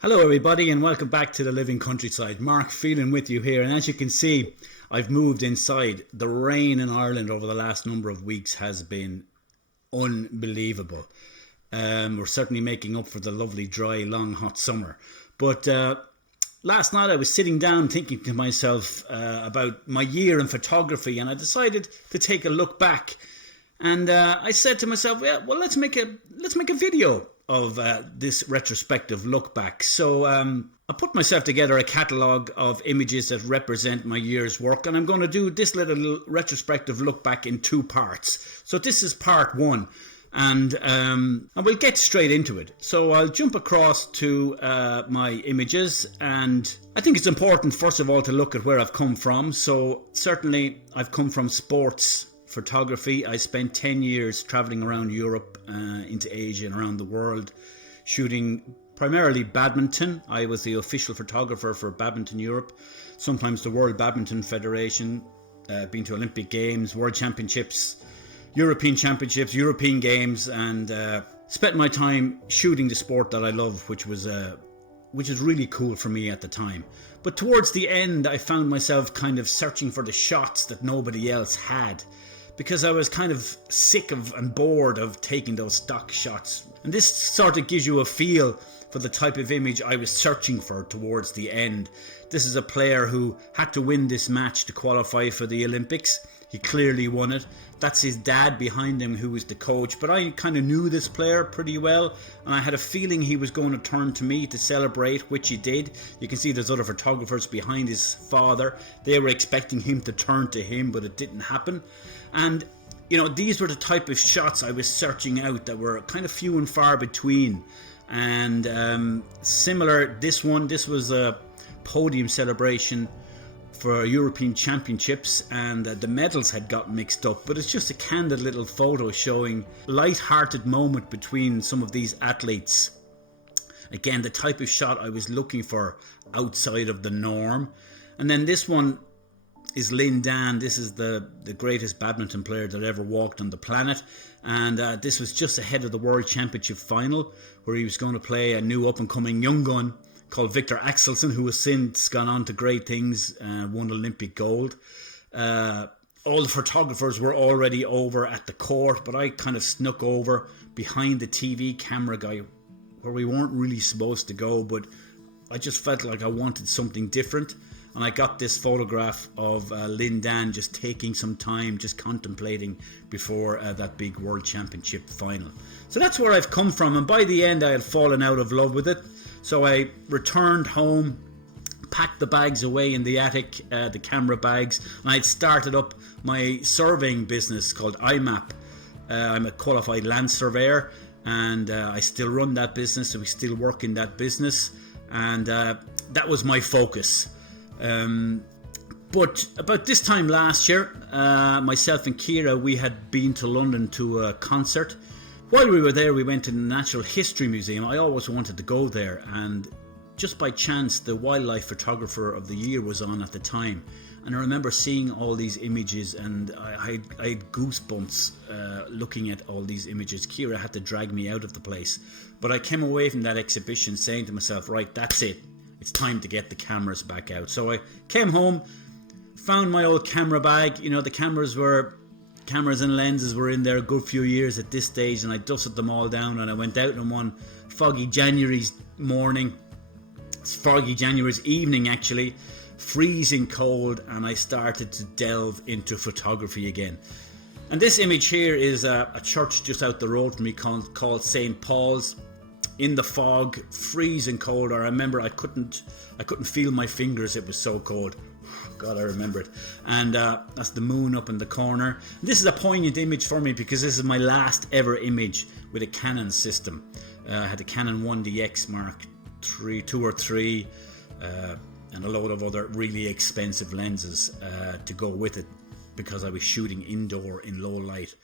Hello everybody and welcome back to the Living Countryside. Mark Phelan with you here, and as you can see I've moved inside. The rain in Ireland over the last number of weeks has been unbelievable. We're certainly making up for the lovely dry long hot summer, but last night I was sitting down thinking to myself about my year in photography, and I decided to take a look back, and I said to myself, well, let's make a video of this retrospective look back. So I put myself together a catalogue of images that represent my year's work, and I'm going to do this little retrospective look back in two parts. So this is part one, and we'll get straight into it. So I'll jump across to my images, and I think it's important first of all to look at where I've come from. So certainly I've come from sports photography. I spent 10 years traveling around Europe, into Asia and around the world, shooting primarily badminton. I was the official photographer for Badminton Europe, sometimes the World Badminton Federation, been to Olympic Games, World Championships, European Championships, European Games, and spent my time shooting the sport that I love, which was really cool for me at the time. But towards the end I found myself kind of searching for the shots that nobody else had, because I was kind of sick of and bored of taking those stock shots. And this sort of gives you a feel for the type of image I was searching for towards the end. This is a player who had to win this match to qualify for the Olympics. He clearly won it. That's his dad behind him, who was the coach. But I kind of knew this player pretty well, and I had a feeling he was going to turn to me to celebrate, which he did. You can see there's other photographers behind his father. They were expecting him to turn to him, but it didn't happen. And these were the type of shots I was searching out that were kind of few and far between. And similar, this was a podium celebration for European Championships, and the medals had got mixed up, but it's just a candid little photo showing a light-hearted moment between some of these athletes. Again, the type of shot I was looking for outside of the norm. And then this one is Lin Dan. This is the greatest badminton player that ever walked on the planet, and this was just ahead of the World Championship final, where he was going to play a new up-and-coming young gun called Victor Axelsen, who has since gone on to great things, won Olympic gold. All the photographers were already over at the court, but I kind of snuck over behind the TV camera guy, where we weren't really supposed to go, but I just felt like I wanted something different. And I got this photograph of Lin Dan just taking some time, just contemplating before that big World Championship final. So that's where I've come from, and by the end I had fallen out of love with it. So I returned home, packed the bags away in the attic, the camera bags, and I had started up my surveying business called IMAP. I'm a qualified land surveyor, and I still run that business, so we still work in that business, and that was my focus. But about this time last year, myself and Kira, we had been to London to a concert. While we were there, we went to the Natural History Museum. I always wanted to go there, and just by chance the Wildlife Photographer of the Year was on at the time, and I remember seeing all these images, and I had goosebumps looking at all these images. Kira had to drag me out of the place, but I came away from that exhibition saying to myself, right, that's it. It's time to get the cameras back out. So I came home, found my old camera bag. The cameras and lenses were in there a good few years at this stage, and I dusted them all down, and I went out on one foggy January's evening actually, freezing cold, and I started to delve into photography again. And this image here is a church just out the road from me called St. Paul's. In the fog, freezing cold. I remember I couldn't feel my fingers, it was so cold. God, I remember it. And that's the moon up in the corner. This is a poignant image for me because this is my last ever image with a Canon system. I had a Canon 1DX Mark II or III, and a load of other really expensive lenses to go with it, because I was shooting indoor in low light.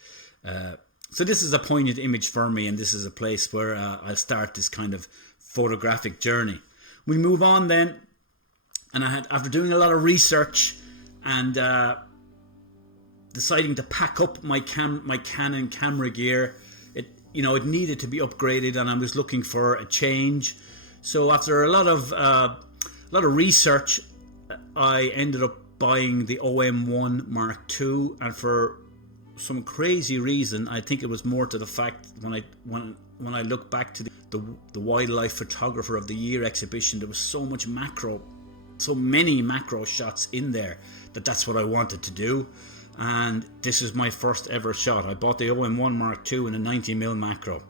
So this is a poignant image for me, and this is a place where I'll start this kind of photographic journey. We move on then, and after doing a lot of research and deciding to pack up my Canon camera gear, it needed to be upgraded, and I was looking for a change. So after a lot of research, I ended up buying the OM1 Mark II, and for some crazy reason, I think it was more to the fact when I look back to the Wildlife Photographer of the Year exhibition, there was so many macro shots in there that's what I wanted to do. And this is my first ever shot. I bought the OM1 Mark II in a 90mm macro.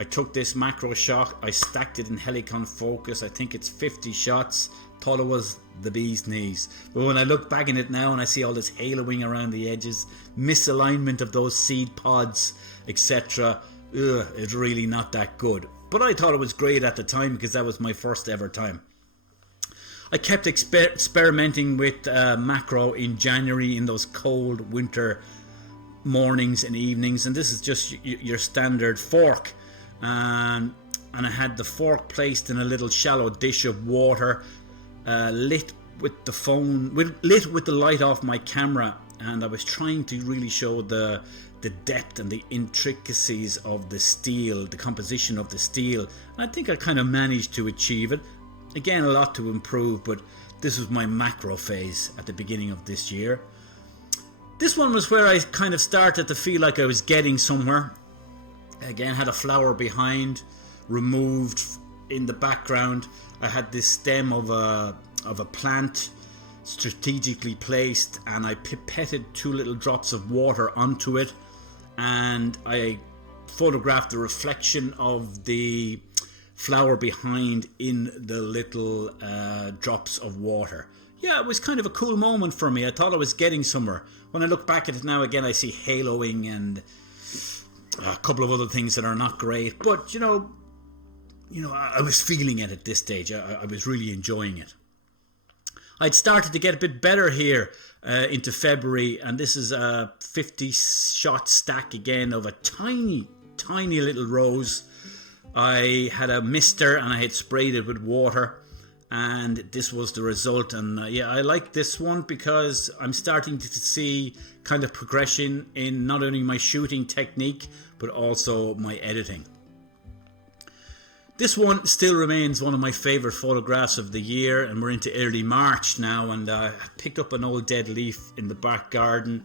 I took this macro shot, I stacked it in Helicon focus, I think it's 50 shots, thought it was the bee's knees. But when I look back in it now and I see all this haloing around the edges, misalignment of those seed pods, etc., it's really not that good. But I thought it was great at the time because that was my first ever time. I kept experimenting with macro in January in those cold winter mornings and evenings, and this is just your standard fork. And I had the fork placed in a little shallow dish of water, lit with the light off my camera, and I was trying to really show the depth and the intricacies of the steel, the composition of the steel. And I think I kind of managed to achieve it. Again, a lot to improve, but this was my macro phase at the beginning of this year. This one was where I kind of started to feel like I was getting somewhere. Again, had a flower behind, removed in the background. I had this stem of a plant strategically placed, and I pipetted 2 little drops of water onto it, and I photographed the reflection of the flower behind in the little drops of water. Yeah, it was kind of a cool moment for me. I thought I was getting somewhere. When I look back at it now, again, I see haloing and a couple of other things that are not great, but you know, I was feeling it at this stage. I was really enjoying it. I'd started to get a bit better here into February, and this is a 50 shot stack again of a tiny little rose. I had a mister and I had sprayed it with water, and this was the result. And yeah, I like this one because I'm starting to see kind of progression in not only my shooting technique but also my editing. This one still remains one of my favourite photographs of the year, and we're into early March now, and I picked up an old dead leaf in the back garden,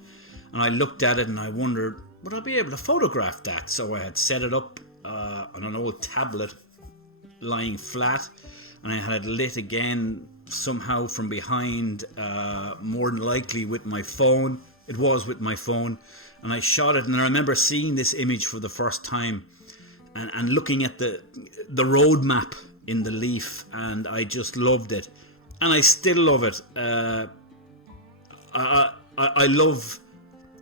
and I looked at it and I wondered, would I be able to photograph that? So I had set it up on an old tablet lying flat, and I had it lit again somehow from behind, more than likely with my phone. It was with my phone, and I shot it, and I remember seeing this image for the first time and looking at the road map in the leaf, and I just loved it, and I still love it. I love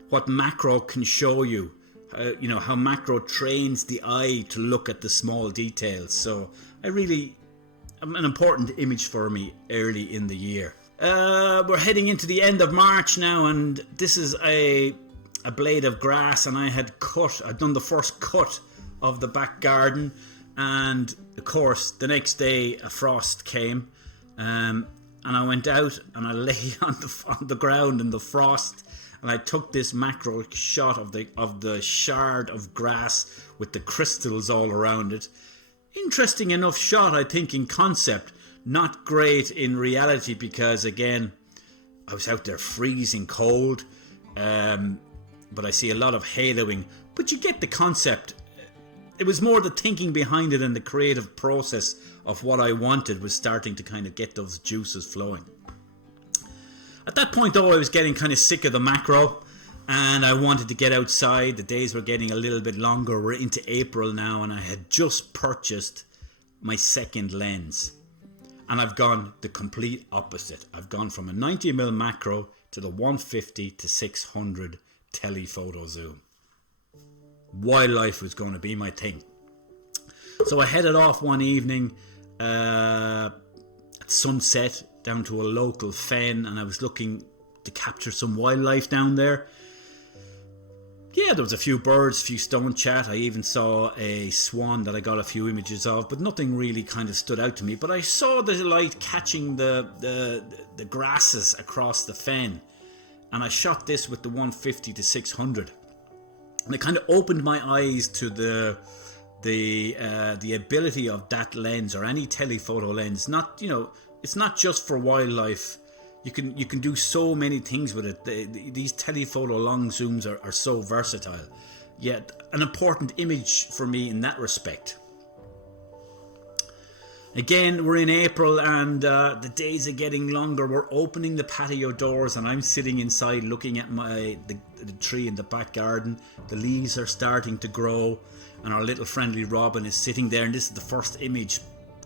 what macro can show you. How macro trains the eye to look at the small details. So an important image for me early in the year. We're heading into the end of March now, and this is a blade of grass, and I'd done the first cut of the back garden, and of course the next day a frost came, and I went out and I lay on the ground in the frost, and I took this macro shot of the shard of grass with the crystals all around it. Interesting enough shot, I think, in concept. Not great in reality because, again, I was out there freezing cold, but I see a lot of haloing. But you get the concept. It was more the thinking behind it, and the creative process of what I wanted was starting to kind of get those juices flowing. At that point, though, I was getting kind of sick of the macro, and I wanted to get outside. The days were getting a little bit longer. We're into April now, and I had just purchased my second lens. And I've gone the complete opposite. I've gone from a 90mm macro to the 150 to 600 telephoto zoom. Wildlife was going to be my thing. So I headed off one evening at sunset down to a local fen, and I was looking to capture some wildlife down there. Yeah, there was a few birds, a few stone chat. I even saw a swan that I got a few images of, but nothing really kind of stood out to me. But I saw the light catching the grasses across the fen, and I shot this with the 150 to 600. And it kind of opened my eyes to the the ability of that lens, or any telephoto lens. Not, you know, it's not just for wildlife. You can do so many things with it. These telephoto long zooms are so versatile. Yet an important image for me in that respect. Again, we're in April, and the days are getting longer. We're opening the patio doors, and I'm sitting inside looking at the tree in the back garden. The leaves are starting to grow, and our little friendly robin is sitting there. And this is the first image,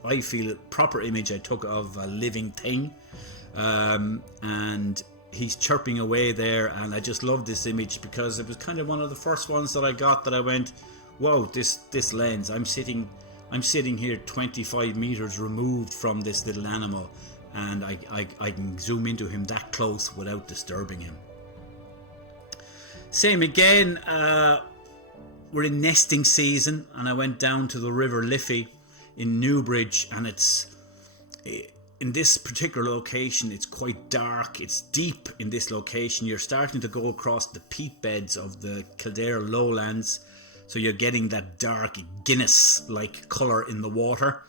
I feel, proper image I took of a living thing. And he's chirping away there, and I just love this image because it was kind of one of the first ones that I got that I went, whoa, this lens. I'm sitting here 25 meters removed from this little animal, and I can zoom into him that close without disturbing him. Same again, we're in nesting season, and I went down to the River Liffey in Newbridge, and in this particular location, it's quite dark. It's deep in this location. You're starting to go across the peat beds of the Kildare lowlands, so you're getting that dark Guinness-like colour in the water.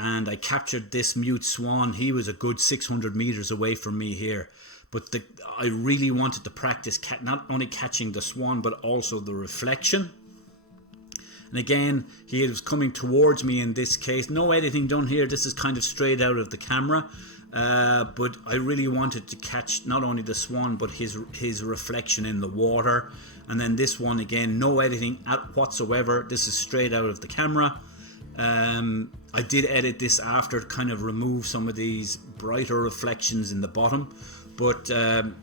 And I captured this mute swan. He was a good 600 metres away from me here. But I really wanted to practice not only catching the swan, but also the reflection. And again, he was coming towards me in this case. No editing done here. This is kind of straight out of the camera. But I really wanted to catch not only the swan, but his reflection in the water. And then this one, again, no editing whatsoever. This is straight out of the camera. I did edit this after to kind of remove some of these brighter reflections in the bottom. But to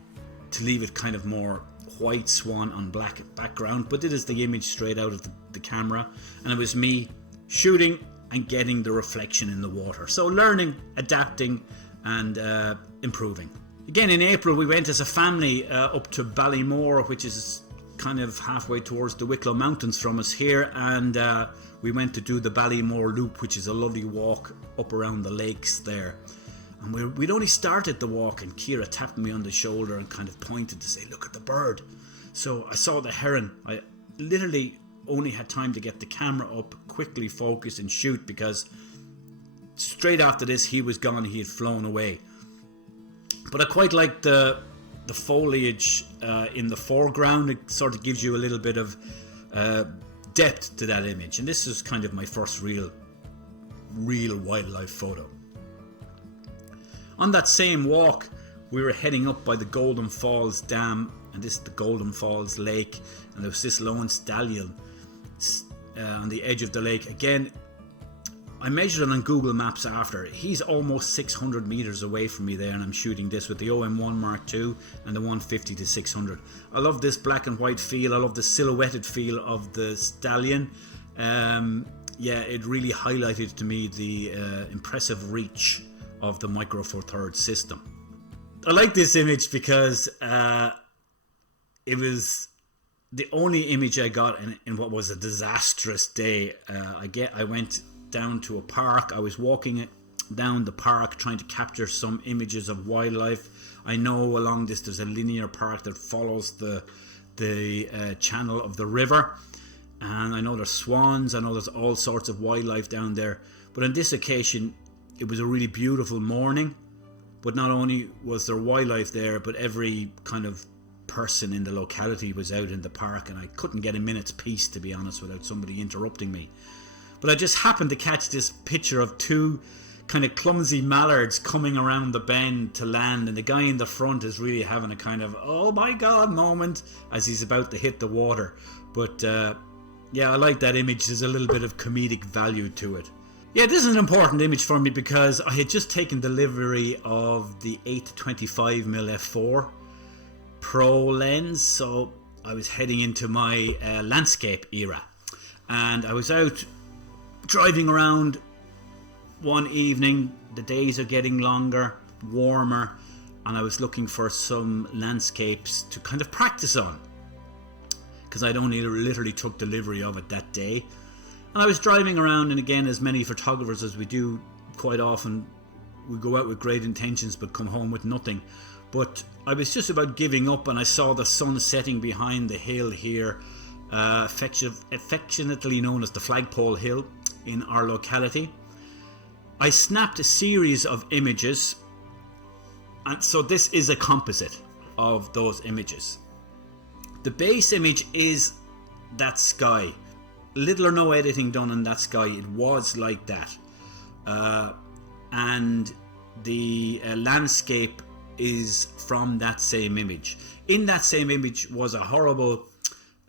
leave it kind of more white swan on black background. But it is the image straight out of the camera, and it was me shooting and getting the reflection in the water. So learning, adapting, and improving. Again, in April we went as a family up to Ballymore, which is kind of halfway towards the Wicklow Mountains from us here, and we went to do the Ballymore Loop, which is a lovely walk up around the lakes there. And we'd only started the walk, and Ciara tapped me on the shoulder and kind of pointed to say, look at the bird. So I saw the heron. I literally only had time to get the camera up, quickly focus and shoot, because straight after this he was gone. He had flown away. But I quite liked the foliage in the foreground. It sort of gives you a little bit of depth to that image. And this is kind of my first real wildlife photo. On that same walk, we were heading up by the Golden Falls Dam, and this is the Golden Falls Lake, and there was this lone stallion on the edge of the lake. Again, I measured it on Google Maps after. He's almost 600 meters away from me there, and I'm shooting this with the OM1 Mark II and the 150 to 600. I love this black and white feel. I love the silhouetted feel of the stallion. Yeah, it really highlighted to me the impressive reach of the Micro Four Thirds system. I like this image because it was the only image I got in what was a disastrous day. I went down to a park. I was walking down the park trying to capture some images of wildlife. I know along this there's a linear park that follows the channel of the river, and I know there's swans. I know there's all sorts of wildlife down there. But on this occasion, it was a really beautiful morning, but not only was there wildlife there, but every kind of person in the locality was out in the park, and I couldn't get a minute's peace, to be honest, without somebody interrupting me. But I just happened to catch this picture of two kind of clumsy mallards coming around the bend to land, and the guy in the front is really having a kind of oh my god moment as he's about to hit the water. But yeah, I like that image. There's a little bit of comedic value to it. Yeah, this is an important image for me because I had just taken delivery of the 8-25mm f4 Pro lens, so I was heading into my landscape era, and I was out driving around one evening. The days are getting longer, warmer, and I was looking for some landscapes to kind of practice on because I'd only literally took delivery of it that day. And I was driving around, and again, as many photographers as we do quite often, we go out with great intentions but come home with nothing. But I was just about giving up, and I saw the sun setting behind the hill here, affectionately known as the Flagpole Hill in our locality. I snapped a series of images, and so this is a composite of those images. The base image is that sky. Little or no editing done in that sky. It was like that. And the landscape is from that same image. In that same image was a horrible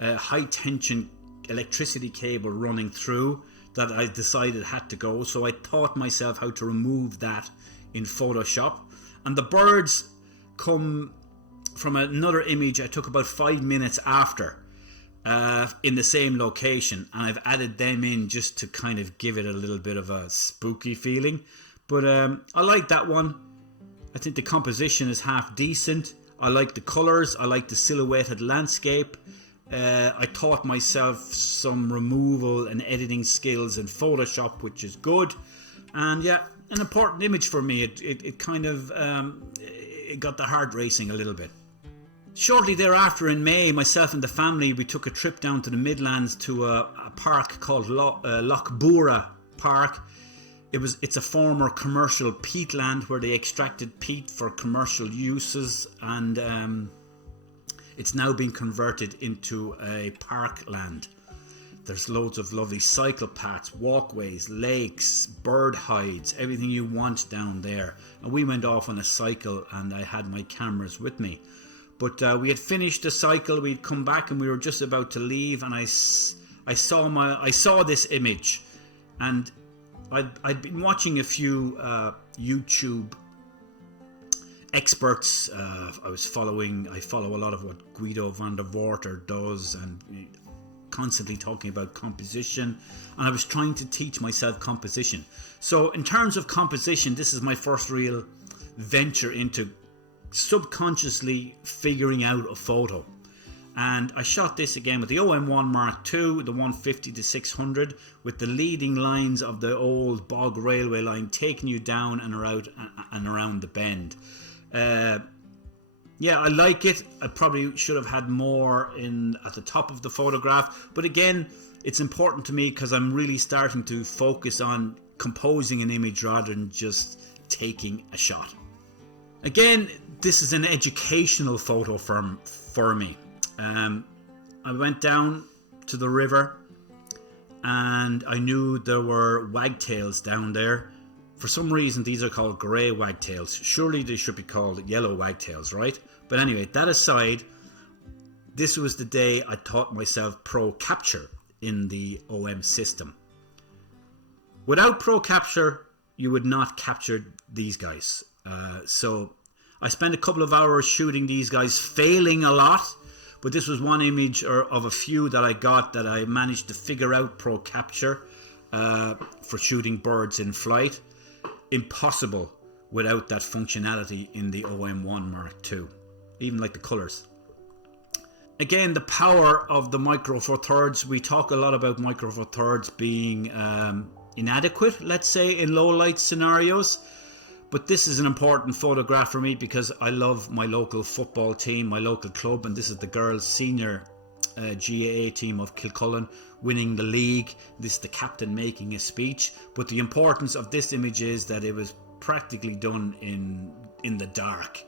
high tension electricity cable running through that I decided had to go. So I taught myself how to remove that in Photoshop. And the birds come from another image I took about 5 minutes after, in the same location, and I've added them in just to kind of give it a little bit of a spooky feeling. But I like that one. I think the composition is half decent. I like the colours. I like the silhouetted landscape. I taught myself some removal and editing skills in Photoshop, which is good. And yeah, an important image for me. It kind of it got the heart racing a little bit. Shortly thereafter, in May, myself and the family, we took a trip down to the Midlands to a park called Lochbura Park. It's a former commercial peatland where they extracted peat for commercial uses, and it's now been converted into a parkland. There's loads of lovely cycle paths, walkways, lakes, bird hides, everything you want down there. And we went off on a cycle, and I had my cameras with me. But we had finished the cycle, we'd come back and we were just about to leave, and I saw this image, and I'd been watching a few YouTube experts. I follow a lot of what Guido van der Water does, and constantly talking about composition, and I was trying to teach myself composition. So in terms of composition, this is my first real venture into subconsciously figuring out a photo. And I shot this again with the OM1 Mark II, the 150 to 600, with the leading lines of the old bog railway line taking you down and around the bend. Yeah, I like it. I probably should have had more at the top of the photograph, but again, it's important to me because I'm really starting to focus on composing an image rather than just taking a shot. Again, this is an educational photo for me. I went down to the river and I knew there were wagtails down there. For some reason, these are called grey wagtails. Surely they should be called yellow wagtails, right? But anyway, that aside, this was the day I taught myself Pro Capture in the OM system. Without Pro Capture, you would not capture these guys. So I spent a couple of hours shooting these guys, failing a lot, but this was one image of a few that I got that I managed to figure out Pro Capture for shooting birds in flight. Impossible without that functionality in the OM1 Mark II, even like the colours. Again, the power of the Micro Four Thirds. We talk a lot about Micro Four Thirds being inadequate, let's say, in low light scenarios. But this is an important photograph for me because I love my local football team, my local club, and this is the girls' senior GAA team of Kilcullen winning the league. This is the captain making a speech. But the importance of this image is that it was practically done in the dark.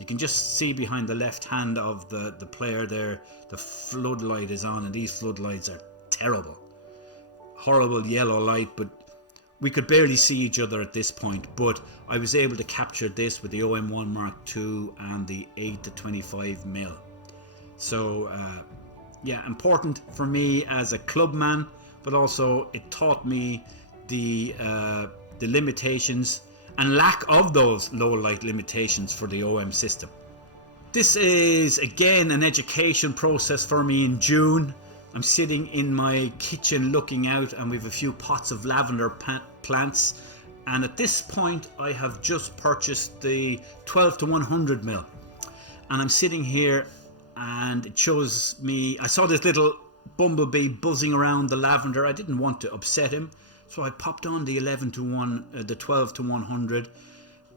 You can just see behind the left hand of the player there, the floodlight is on, and these floodlights are terrible. Horrible yellow light, but we could barely see each other at this point, but I was able to capture this with the OM1 Mark II and the 8 to 25 mil. So yeah, important for me as a clubman, but also it taught me the limitations and lack of those low light limitations for the OM system. This is again an education process for me in June. I'm sitting in my kitchen looking out, and we have a few pots of lavender plants, and at this point I have just purchased the 12 to 100 mil, and I'm sitting here and it shows me, I saw this little bumblebee buzzing around the lavender. I didn't want to upset him, so I popped on the 12 to 100,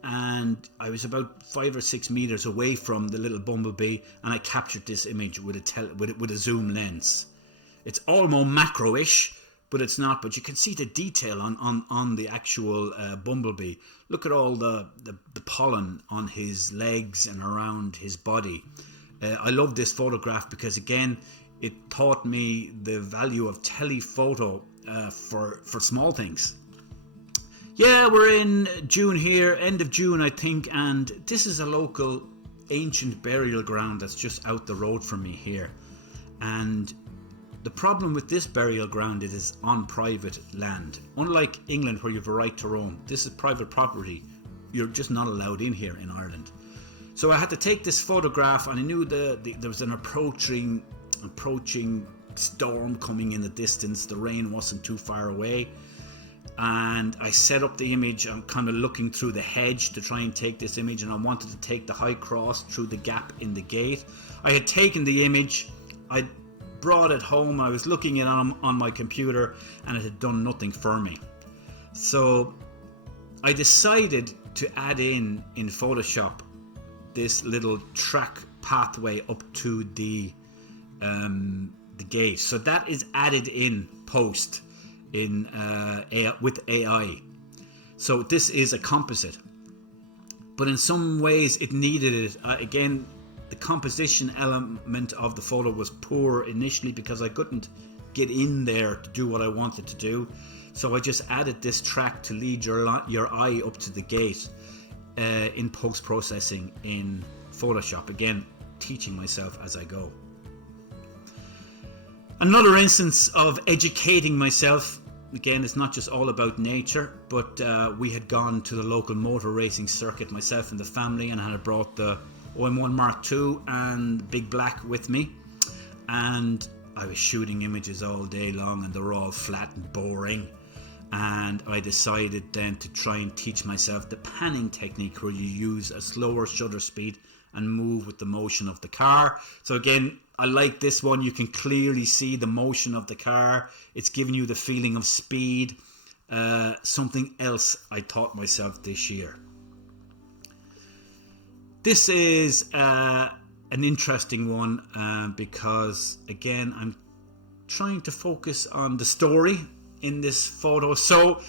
and I was about 5 or 6 meters away from the little bumblebee, and I captured this image with a zoom lens. it's almost macro-ish, but it's not. But you can see the detail on the actual bumblebee. Look at all the pollen on his legs and around his body. I love this photograph because, again, it taught me the value of telephoto for small things. Yeah, we're in June here, end of June I think, and this is a local ancient burial ground that's just out the road from me here. And the problem with this burial ground, it is on private land. Unlike England where you have a right to roam, this is private property. You're just not allowed in here in Ireland. So I had to take this photograph, and I knew there was an approaching storm coming in the distance. The rain wasn't too far away. And I set up the image. I'm kind of looking through the hedge to try and take this image, and I wanted to take the high cross through the gap in the gate. I had taken the image, I brought it home, I was looking at it on my computer, and it had done nothing for me. So I decided to add in Photoshop this little track pathway up to the gate. So that is added in post with AI. So this is a composite, but in some ways it needed it. Again, the composition element of the photo was poor initially because I couldn't get in there to do what I wanted to do. So I just added this track to lead your eye up to the gate in post-processing in Photoshop. Again, teaching myself as I go. Another instance of educating myself. Again, it's not just all about nature, but we had gone to the local motor racing circuit, myself and the family, and I had brought the OM1 Mark II and Big Black with me, and I was shooting images all day long, and they were all flat and boring. And I decided then to try and teach myself the panning technique, where you use a slower shutter speed and move with the motion of the car. So again, I like this one. You can clearly see the motion of the car. It's giving you the feeling of speed. Something else I taught myself this year. This is an interesting one because, again, I'm trying to focus on the story in this photo. So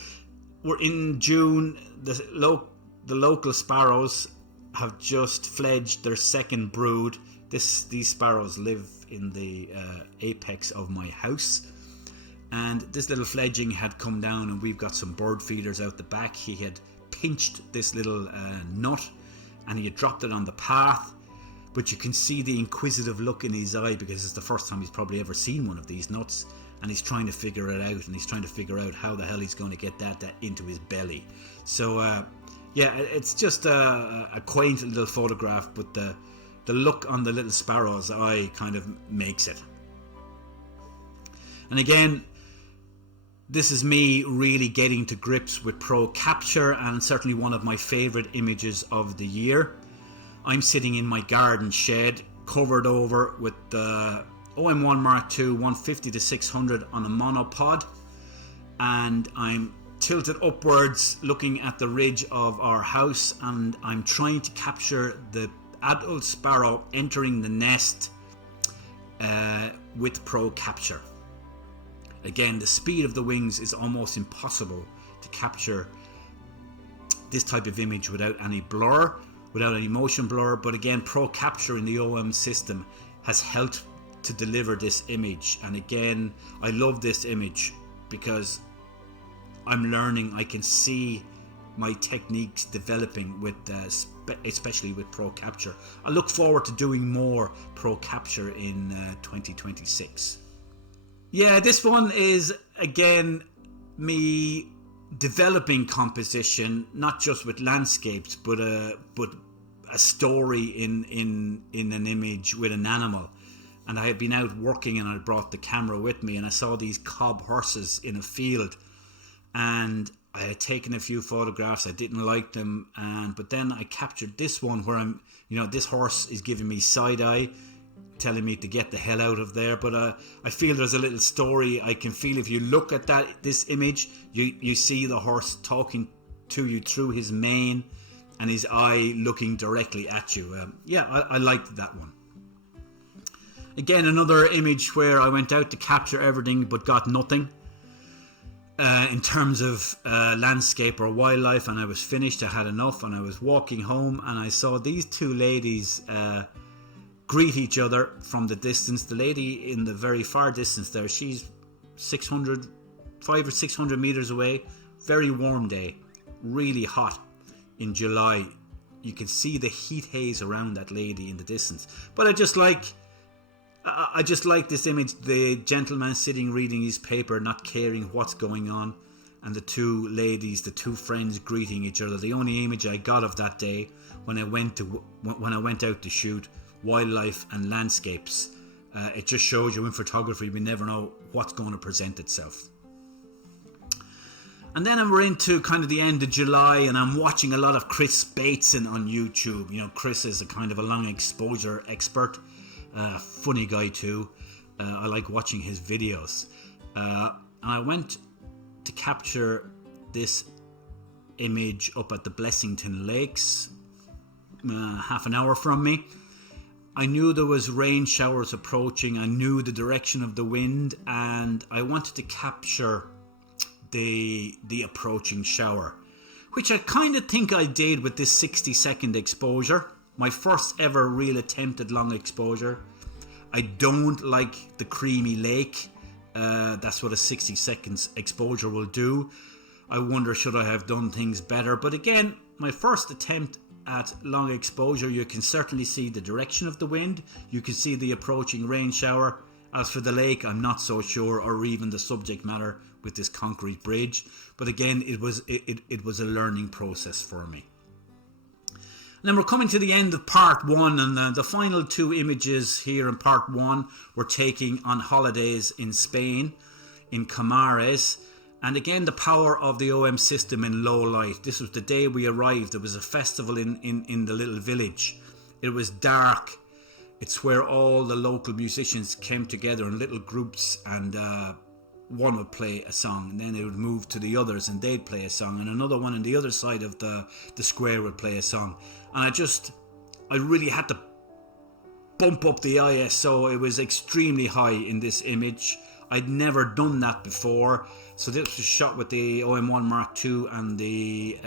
we're in June. The local sparrows have just fledged their second brood. These sparrows live in the apex of my house, and this little fledgling had come down, and we've got some bird feeders out the back. He had pinched this little nut, and he had dropped it on the path, but you can see the inquisitive look in his eye because it's the first time he's probably ever seen one of these nuts, and he's trying to figure it out, and he's trying to figure out how the hell he's going to get that into his belly. So yeah, it's just a quaint little photograph, but the look on the little sparrow's eye kind of makes it. And again, this is me really getting to grips with Pro Capture, and certainly one of my favorite images of the year. I'm sitting in my garden shed, covered over with the OM1 Mark II 150-600 on a monopod, and I'm tilted upwards looking at the ridge of our house, and I'm trying to capture the adult sparrow entering the nest with Pro Capture. Again, the speed of the wings is almost impossible to capture this type of image without any blur, without any motion blur. But again, Pro Capture in the OM system has helped to deliver this image. And again, I love this image because I'm learning. I can see my techniques developing with especially with Pro Capture. I look forward to doing more Pro Capture in 2026. Yeah, this one is again me developing composition, not just with landscapes, but a story in an image with an animal. And I had been out working, and I brought the camera with me, and I saw these cob horses in a field, and I had taken a few photographs. I didn't like them, but then I captured this one where this horse is giving me side eye, telling me to get the hell out of there. But I feel there's a little story. I can feel if you look at this image, you see the horse talking to you through his mane and his eye looking directly at you. Yeah, I liked that one. Again, another image where I went out to capture everything but got nothing in terms of landscape or wildlife, and I was finished. I had enough, and I was walking home, and I saw these two ladies greet each other from the distance. The lady in the very far distance there, she's 500 or 600 meters away. Very warm day, really hot in July. You can see the heat haze around that lady in the distance. But I just like this image, the gentleman sitting reading his paper, not caring what's going on, and the two ladies, the two friends greeting each other. The only image I got of that day when I went out to shoot wildlife and landscapes. It just shows you in photography we never know what's going to present itself. And then we're into kind of the end of July, and I'm watching a lot of Chris Bateson on YouTube. You know, Chris is a kind of a long exposure expert. Funny guy too. I like watching his videos. And I went to capture this image up at the Blessington Lakes, half an hour from me. I knew there was rain showers approaching. I knew the direction of the wind, and I wanted to capture the approaching shower, which I kind of think I did with this 60-second exposure. My first ever real attempt at long exposure. I don't like the creamy lake. That's what a 60 seconds exposure will do. I wonder, should I have done things better? But again, my first attempt at long exposure, you can certainly see the direction of the wind. You can see the approaching rain shower. As for the lake, I'm not so sure, or even the subject matter with this concrete bridge. But again, it was a learning process for me. And then we're coming to the end of part one, and the final two images here in part one we're taking on holidays in Spain, in Comares. And again, the power of the OM system in low light. This was the day we arrived. There was a festival in the little village. It was dark. It's where all the local musicians came together in little groups, and one would play a song, and then they would move to the others and they'd play a song, and another one on the other side of the square would play a song. And I really had to bump up the ISO. It was extremely high in this image. I'd never done that before. So this was shot with the OM1 Mark II and the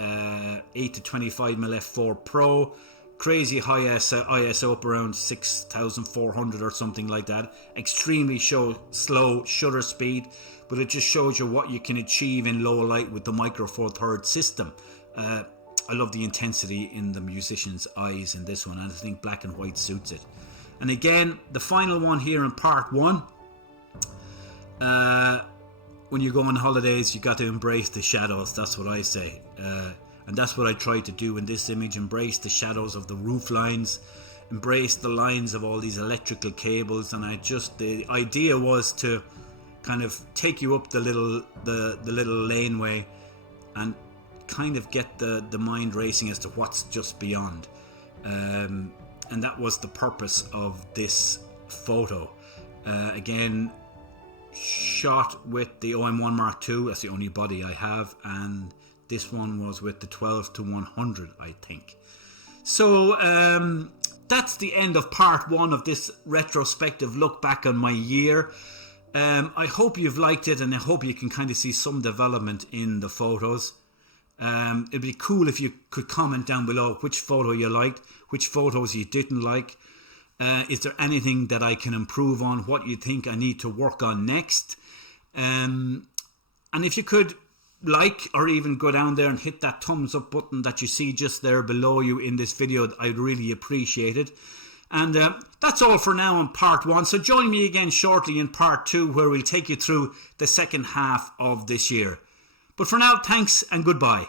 8-25mm f4 Pro. Crazy high ISO up around 6,400 or something like that. Extremely slow shutter speed, but it just shows you what you can achieve in low light with the Micro Four Thirds system. I love the intensity in the musician's eyes in this one, and I think black and white suits it. And again, the final one here in part one. When you go on holidays, you got to embrace the shadows. That's what I say. And that's what I tried to do in this image. Embrace the shadows of the roof lines. Embrace the lines of all these electrical cables. And the idea was to kind of take you up the little laneway and kind of get the mind racing as to what's just beyond. And that was the purpose of this photo. Again, shot with the OM1 Mark II. That's the only body I have, and this one was with the 12-100, I think. So that's the end of part one of this retrospective look back on my year. I hope you've liked it, and I hope you can kind of see some development in the photos. It'd be cool if you could comment down below which photo you liked, which photos you didn't like. Is there anything that I can improve on? What you think I need to work on next? And if you could like, or even go down there and hit that thumbs up button that you see just there below you in this video, I'd really appreciate it. And that's all for now in part one. So join me again shortly in part two, where we'll take you through the second half of this year. But for now, thanks and goodbye.